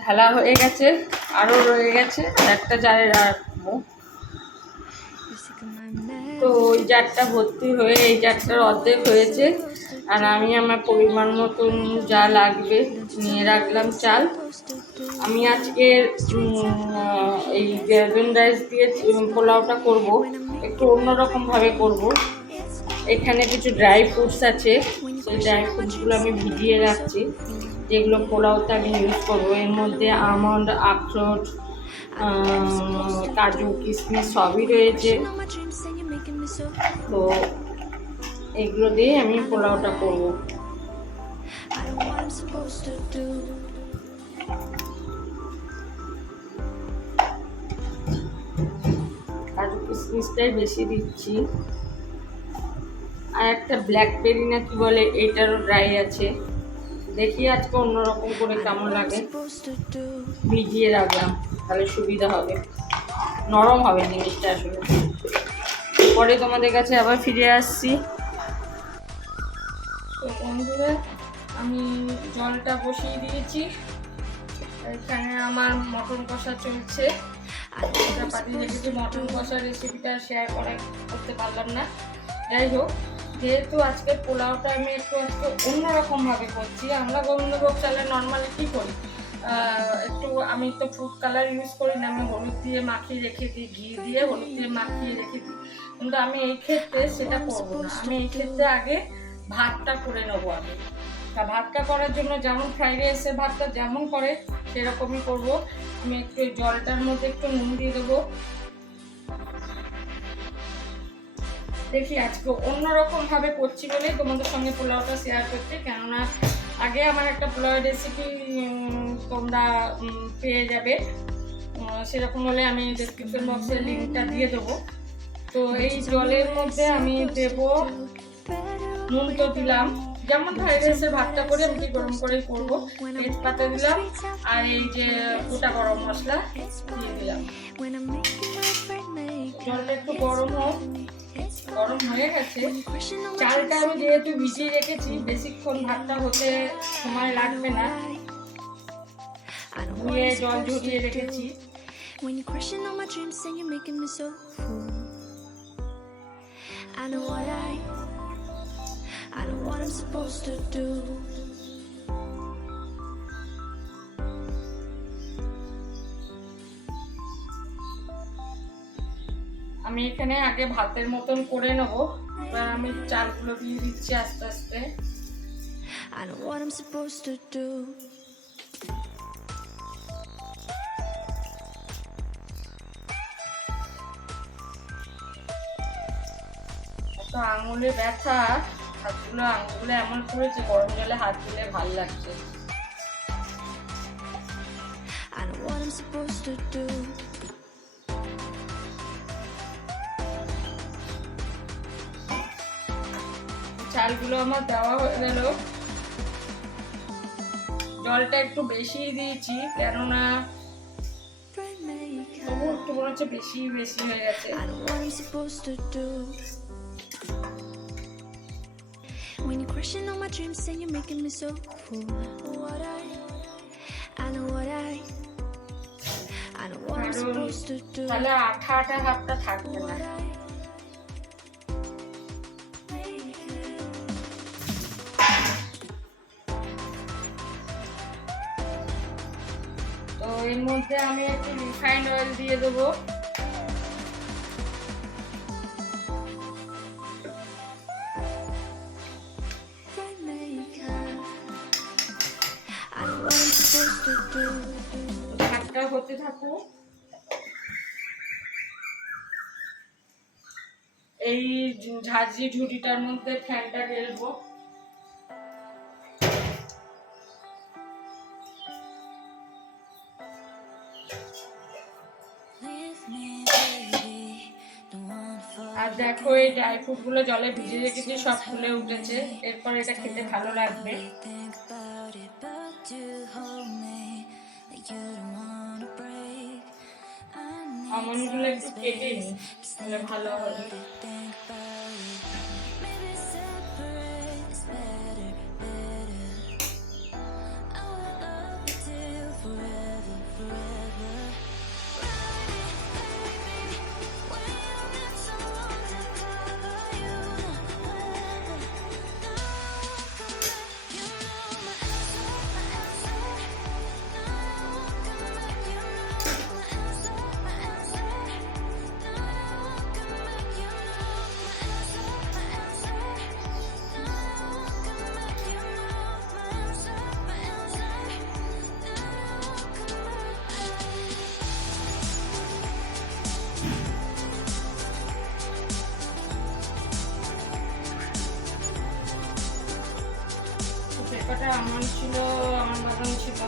ঢালা হয়ে গেছে, আরও রয়ে গেছে, একটা জারে রাখবো। তো ওই জারটা ভর্তি হয়ে এই জারটার অর্ধেক হয়েছে, আর আমি আমার পরিমাণ মতন যা লাগবে নিয়ে রাখলাম চাল। আমি আজকে এই গার্লিক রাইস দিয়ে পোলাওটা করব, একটু অন্যরকমভাবে করব। এখানে কিছু ড্রাই ফ্রুটস আছে, সেই ড্রাই ফ্রুটসগুলো আমি ভিজিয়ে রাখছি, যেগুলো পোলাওতে আমি ইউজ করবো। এর মধ্যে আমন্ড, আখরোট, কাজু, কিশমিশ সবই রয়েছে। তো এগুলো দিয়ে আমি পোলাওটা করবো। কাজু কিশমিশটাই বেশি দিচ্ছি। আর একটা ব্ল্যাকবেরি না কি বলে, এটারও ড্রাই আছে। দেখি আজকে অন্যরকম করে কেমন লাগে, ভিজিয়ে রাখলাম, তাহলে সুবিধা হবে, নরম হবে জিনিসটা আসলে। পরে তোমাদের কাছে আবার ফিরে আসছি। তো বন্ধুরা, আমি জলটা বসিয়ে দিয়েছি, এখানে আমার মটন কষা চলছে। এটা পাঠিয়ে রেখেছি, মটন কষার রেসিপিটা শেয়ার করতে পারলাম না। যাই হোক, যেহেতু আজকে পোলাওটা আমি একটু আজকে অন্যরকমভাবে করছি। আমরা গোবিন্দভোগ চালে নর্মালি কী করি, একটু আমি তো ফুড কালার ইউজ করি না, আমি হলুদ দিয়ে মাখিয়ে রেখে দিই, ঘি দিয়ে হলুদ দিয়ে মাখিয়ে রেখে দিই। কিন্তু আমি এই ক্ষেত্রে সেটা করবো না, আমি এই ক্ষেত্রে আগে ভাতটা করে নেবো। আগে ভাতটা করার জন্য যেমন ফ্রাইড রাইসের ভাতটা যেমন করে সেরকমই করব। আমি একটু জলটার মধ্যে একটু নুন দিয়ে দেবো। দেখি আজকে অন্যরকমভাবে করছি বলেই তোমাদের সঙ্গে পোলাওটা শেয়ার করছি, কেননা আগে আমার একটা পোলাও রেসিপি তোমরা পেয়ে যাবে, সেরকম হলে আমি ডেসক্রিপশন বক্সে লিঙ্কটা দিয়ে দেবো। তো এই জলের মধ্যে আমি দেব নুন, তো দিলাম যেমন ফ্রাইড রাইসের ভাতটা করে আমি কি গরম করেই করবো। তেজপাতা দিলাম, আর এই যে গোটা গরম মশলা দিয়ে দিলাম। জলটা একটু গরম হোক, গরম হয়ে গেছে। চালটা আমি যেহেতু ভিজিয়ে রেখেছি, বেশিক্ষণ ভাতটা হতে সময় লাগবে না, ধুয়ে জল ঝরিয়ে রেখেছি। আমি এখানে আগে ভাতের মতন করে নেবো, এবার আমি চালগুলো দিয়ে দিচ্ছি আস্তে আস্তে। তো আঙুলে ব্যথা, আঙুলে এমন করেছে, গরম জলে হাত দিলে ভাল লাগছে। চালগুলো আমার দেওয়া হয়ে গেল। জলটা একটু বেশি দিয়েছি, কেননা তবু একটু মনে হচ্ছে বেশি হয়ে গেছে। তাহলে আঠা ভাবটা থাকবে না। তো এর মধ্যে আমি একটু রিফাইন্ড অয়েল দিয়ে দেবো। ভাতটা হতে থাকুক। এই ঝাঁঝরি ঝুড়িটার মধ্যে ফ্যানটা ঢেলবো। আর দেখো, এই ড্রাই ফ্রুট গুলো জলে ভিজে রেখেছি, সব ফুলে উঠেছে। এরপর এটা খেতে ভালো লাগবে। আমন্ডগুলো একটু কেটে নিই, তাহলে ভালো হবে। পেপারটা আমার ছিল, আমার বাগান ছিল,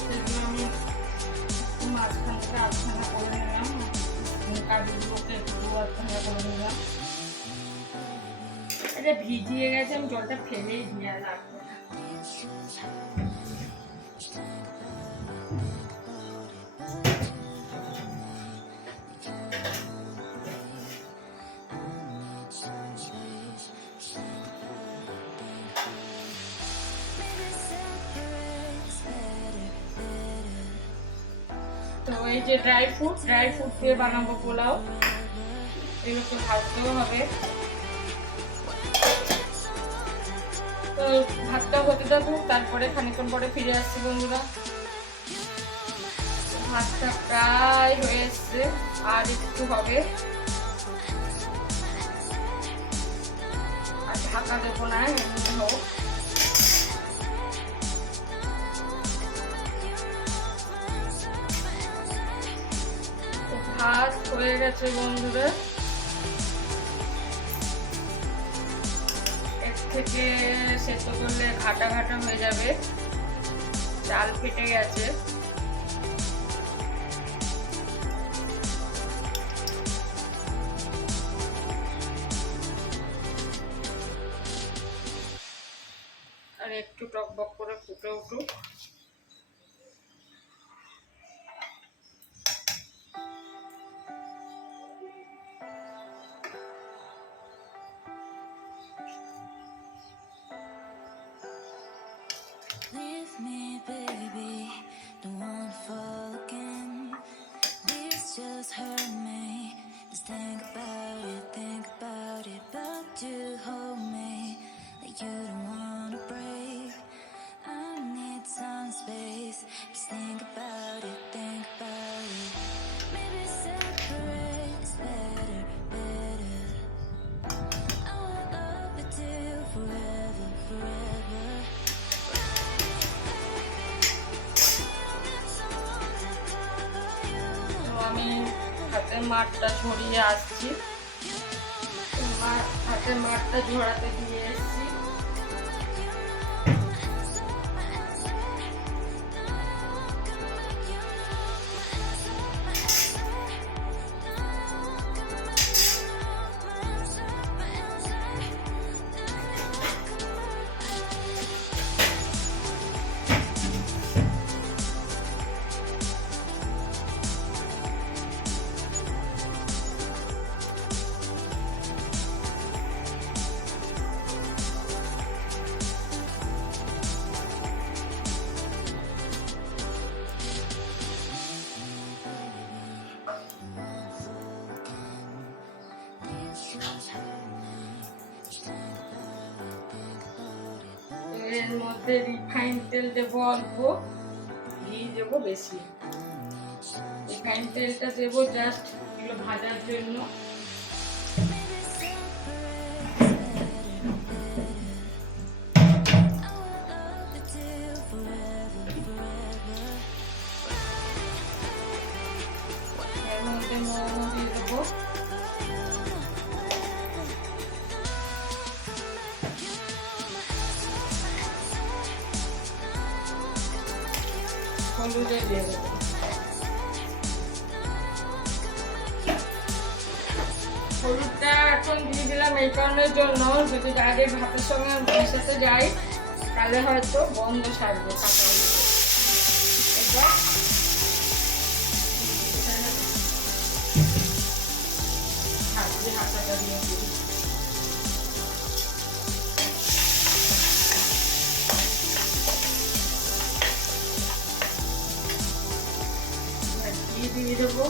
সেজন্য আমি মাঝখান থেকে আধখানা করে নিলাম, কাজগুলোকে একটু আধখানা করে নিলাম। এটা ভিজিয়ে গেছে, আমি জলটা ফেলেই দিয়ে রাখবো না। তো এই যে ড্রাই ফ্রুট দিয়ে বানাবো পোলাও, এগুলোকে ভাজতেও হবে। তো ভাতটা হতে থাকুক, তারপরে খানিকক্ষণ পরে ফিরে আসছি বন্ধুরা। ভাতটা প্রায় হয়ে এসছে, আর একটু হবে, আর ঢাকা দেবো না, এমনি হোক। ভাত হয়ে গেছে বন্ধুরা, এর থেকে সেদ্ধ করলে ঘাটা ঘাটা হয়ে যাবে, চাল ফেটে গেছে। আর একটু টকবক করে ফুটে উঠুক। Leave me, baby, don't wanna fall again. This just hurt me. Just think about it, but you hold me like you don't wanna break. I need some space. Just think about it. Maybe separate is better. I will love you till forever. আমি হাতের মাঠটা ঝরিয়ে আসছি, হাতের মাঠটা ঝরাতে দিয়ে এসছি। এর মধ্যে রিফাইন তেল দেবো অল্প, ঘি দেবো বেশি। রিফাইন তেলটা দেবো জাস্ট এগুলো ভাজার জন্য। এর মধ্যে মৌরি দেবো, হলুদে দিয়ে দেবো। হলুদটা এখন দিয়ে দিলাম এই কারণের জন্য, যদি ডাইরেক্ট ভাতের সঙ্গে মেশাতে যাই তাহলে হয়তো গন্ধ ছাড়বে কাঁচা হলুদ। এবার হাতাটা দিয়ে দিই। ঘি দিয়ে দেবো।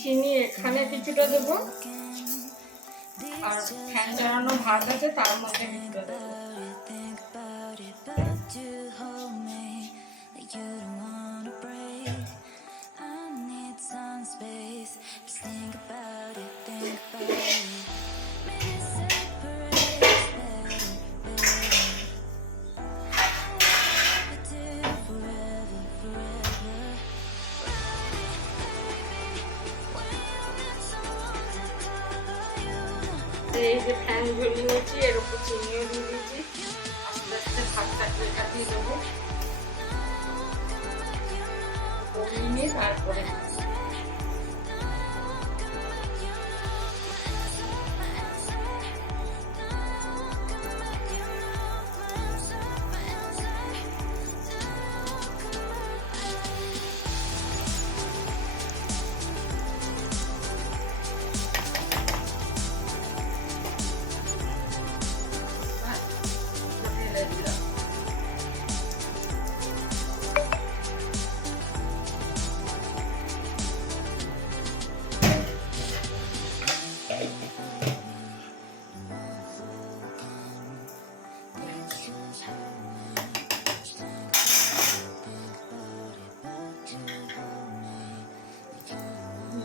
চিনি এখানে কিছুটা দেবো, আর ফ্যান জ্বালানো ভাত আছে তার মধ্যে কিছুটা দেবো। এই যে ফ্যান ঝরিয়ে নিয়েছি, এর উপর চিনিও দিয়ে দিয়েছি। আস্তে আস্তে ভাত কাটিয়ে দেবো, কমিয়ে তারপরে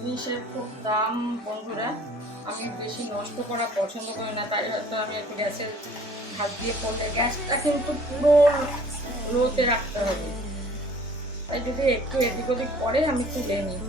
জিনিসের খুব দাম বন্ধুরা। আমি বেশি নষ্ট করা পছন্দ করি না, তাই হয়তো আমি একটু গ্যাসের হাত দিয়ে করলে গ্যাসটা কিন্তু পুরো লোতে রাখতে হবে, তাই যদি একটু এদিক ওদিক পরে আমি তুলে নিই।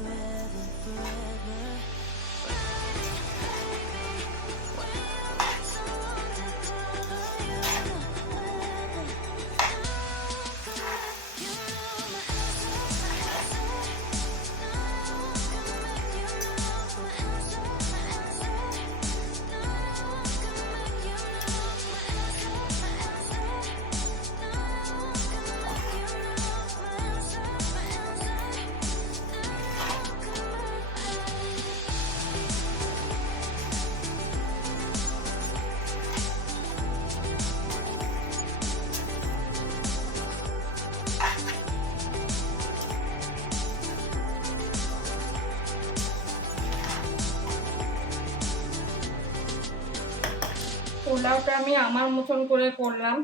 পোলাওটা আমি আমার মতন করে করলাম।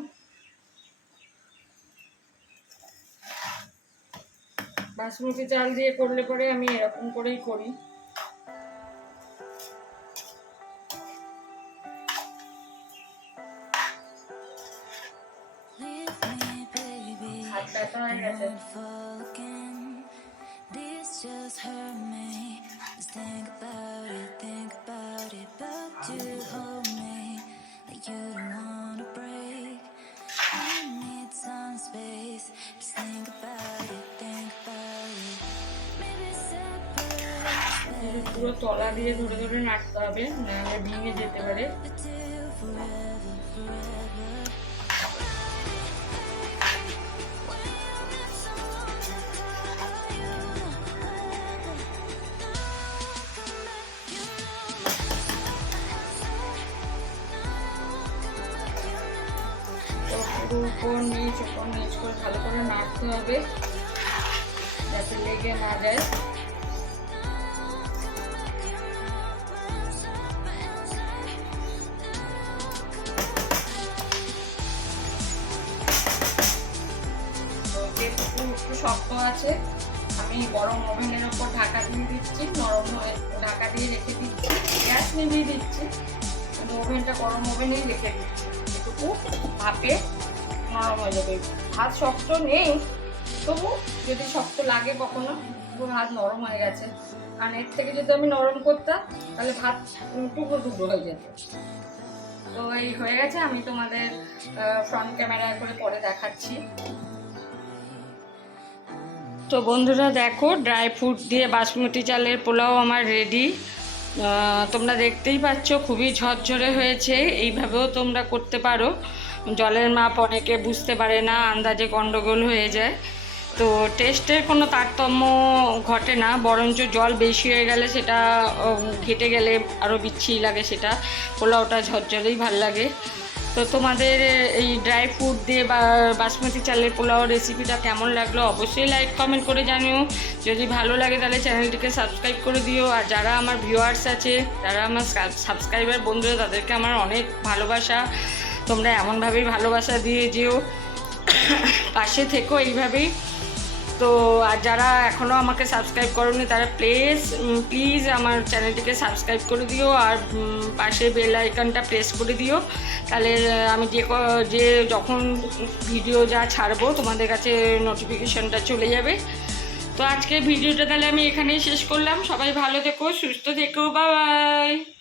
বাসমতি চাল দিয়ে করলে পরে আমি এরকম করেই করি। হাত ব্যথা হয়ে গেছে। পুরো তলা দিয়ে ধরে ধরে নাড়তে হবে, নাহলে ভেঙে যেতে পারে। উপর নিচ করে ভালো করে নাড়তে হবে যাতে লেগে না যায়। একটু শক্ত আছে, আমি গরম ওভেনের ওপর ঢাকা দিয়ে দিচ্ছি, নরম হয়ে ঢাকা দিয়ে রেখে দিচ্ছি। গ্যাস নিভিয়ে দিচ্ছি, কিন্তু ওভেনটা গরম ওভেনেই রেখে দিচ্ছি, এটুকু ভাপে নরম হয়ে যাবে। ভাত শক্ত নেই, তবু যদি শক্ত লাগে কখনো, পুরো ভাত নরম হয়ে গেছে। আর এর থেকে যদি আমি নরম করতাম তাহলে ভাত টুকরো টুকরো হয়ে যেত। তো এই হয়ে গেছে, আমি তোমাদের ফ্রন্ট ক্যামেরায় করে পরে দেখাচ্ছি। তো বন্ধুরা দেখো, ড্রাই ফ্রুট দিয়ে বাসমতি চালের পোলাও আমার রেডি। তোমরা দেখতেই পাচ্ছ খুবই ঝরঝরে হয়েছে। এইভাবেও তোমরা করতে পারো। জলের মাপ অনেকে বুঝতে পারে না, আন্দাজে গন্ডগোল হয়ে যায়। তো টেস্টের কোনো তারতম্য ঘটে না, বরঞ্চ জল বেশি হয়ে গেলে সেটা ঘেটে গেলে আরও বিচ্ছিরি লাগে, সেটা পোলাওটা ঝরঝরেই ভাল লাগে। তো তোমাদের এই ড্রাই ফ্রুট দিয়ে বা বাসমতি চালের পোলাও রেসিপিটা কেমন লাগলো অবশ্যই লাইক কমেন্ট করে জানিও। যদি ভালো লাগে তাহলে চ্যানেলটিকে সাবস্ক্রাইব করে দিও। আর যারা আমার ভিউয়ার্স আছে, যারা আমার সাবস্ক্রাইবার বন্ধুরা, তাদেরকে আমার অনেক ভালোবাসা। তোমরা এমনভাবেই ভালোবাসা দিয়ে যেও, পাশে থেকো এইভাবেই। তো আর যারা এখনও আমাকে সাবস্ক্রাইব করোনি তারা প্লিজ আমার চ্যানেলটিকে সাবস্ক্রাইব করে দিও, আর পাশে বেল আইকনটা প্রেস করে দিও। তাহলে আমি যে যখন ভিডিও যা ছাড়বো তোমাদের কাছে নোটিফিকেশনটা চলে যাবে। তো আজকের ভিডিওটা তাহলে আমি এখানেই শেষ করলাম। সবাই ভালো থেকো, সুস্থ থেকো, বাই বাই।